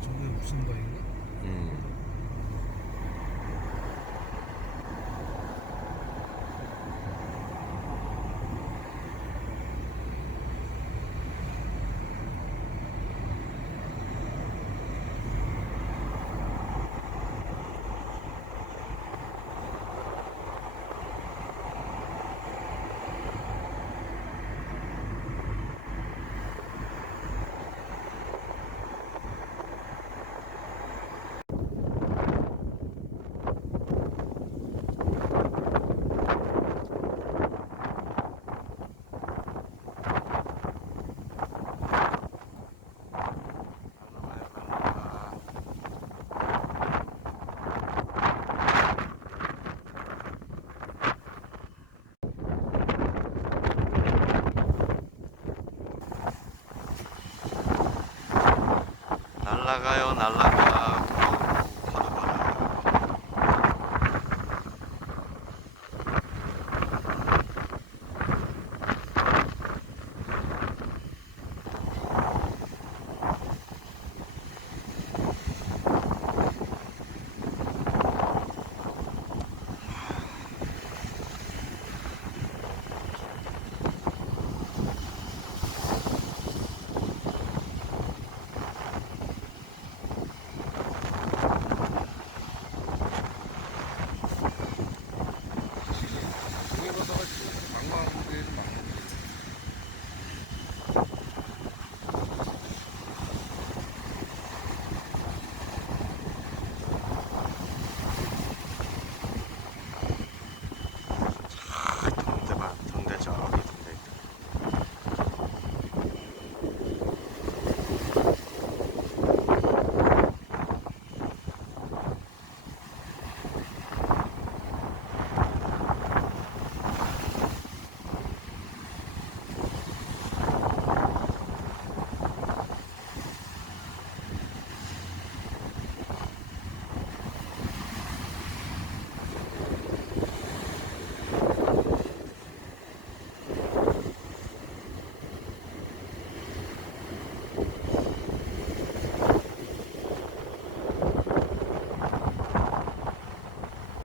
저게 무슨 바인가? 음. 날라가요, 날라가. 저기 가다가 망망한 데는 많아. 동대 저기 동대 있다.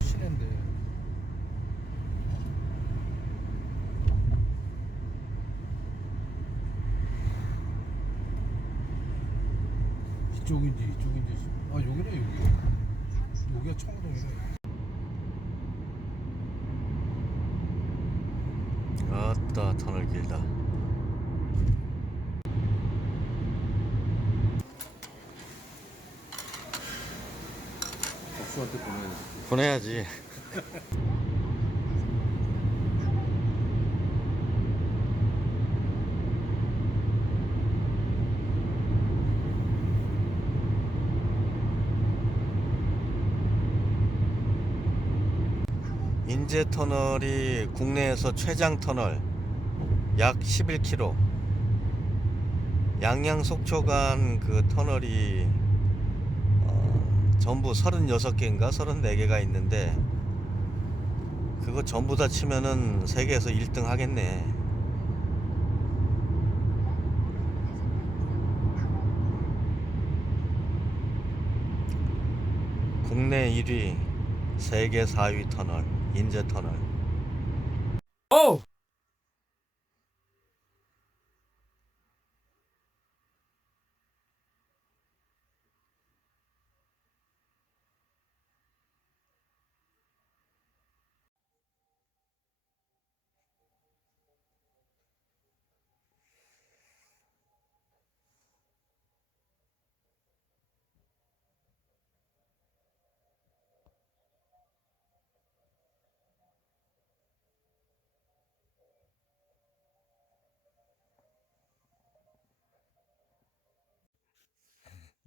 시내인데. 이쪽인지 이쪽인지. 아 여기네 여기. 여기가 청호동이네. 아따, 터널 길다. 박수한테 보내야 보내야지. 인제 터널이 국내에서 최장 터널, 약 11km. 양양 속초 간 그 터널이 전부 36개인가 34개가 있는데, 그거 전부 다 치면은 세계에서 1등 하겠네. 국내 1위, 세계 4위 터널, 인제 터널. 어!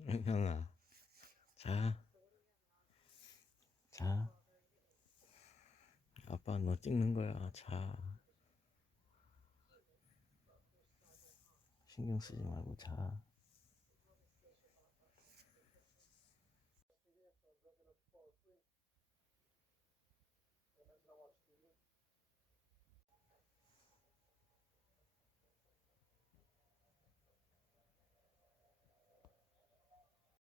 형아, 자, 자. 아빠 너 찍는 거야. 자. 신경 쓰지 말고 자.